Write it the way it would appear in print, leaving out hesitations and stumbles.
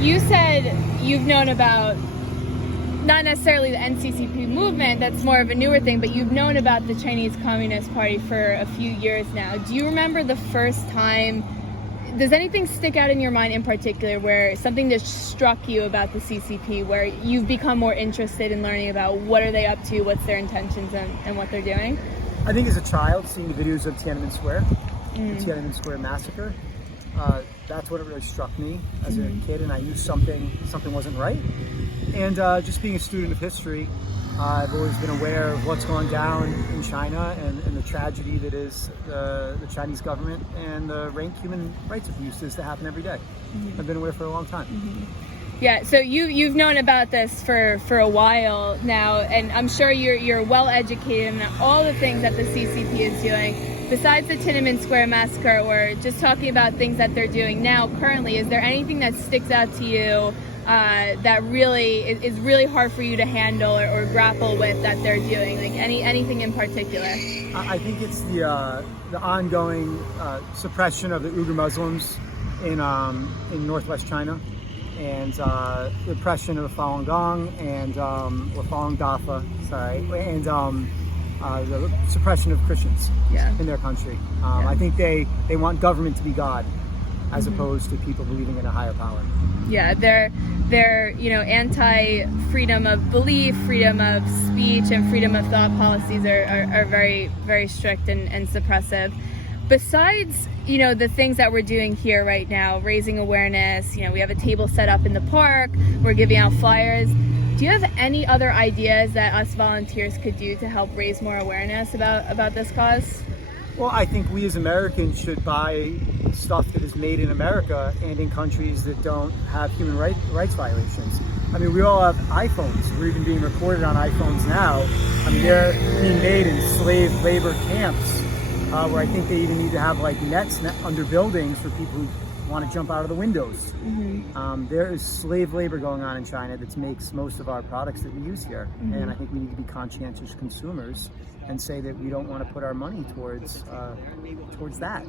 you said you've known about, not necessarily the NCCP movement, that's more of a newer thing, but you've known about the Chinese Communist Party for a few years now. Do you remember the first time, does anything stick out in your mind in particular where something that struck you about the CCP, where you've become more interested in learning about what are they up to, what's their intentions, and what they're doing? I think as a child, seeing the videos of Tiananmen Square, the Tiananmen Square massacre, that's what it really struck me as a kid, and I knew something wasn't right. And just being a student of history, I've always been aware of what's gone down in China and the tragedy that is the Chinese government and the rank human rights abuses that happen every day. I've been aware for a long time. Yeah, so you've known about this for a while now, and I'm sure you're well educated in all the things that the CCP is doing. Besides the Tiananmen Square massacre, or just talking about things that they're doing now currently, is there anything that sticks out to you that really is really hard for you to handle or grapple with that they're doing? Like anything in particular? I think it's the ongoing suppression of the Uyghur Muslims in northwest China, and the oppression of Falun Gong and or Falun Dafa, and the suppression of Christians in their country. I think they want government to be God, as opposed to people believing in a higher power. Yeah, their anti-freedom of belief, freedom of speech, and freedom of thought policies are very, very strict and suppressive. Besides, the things that we're doing here right now, raising awareness, we have a table set up in the park, we're giving out flyers. Do you have any other ideas that us volunteers could do to help raise more awareness about this cause? Well, I think we as Americans should buy stuff that is made in America and in countries that don't have human rights violations. I mean, we all have iPhones. We're even being recorded on iPhones now. I mean, they're being made in slave labor camps, where I think they even need to have like nets under buildings for people who want to jump out of the windows. There is slave labor going on in China that makes most of our products that we use here. And I think we need to be conscientious consumers and say that we don't want to put our money towards that.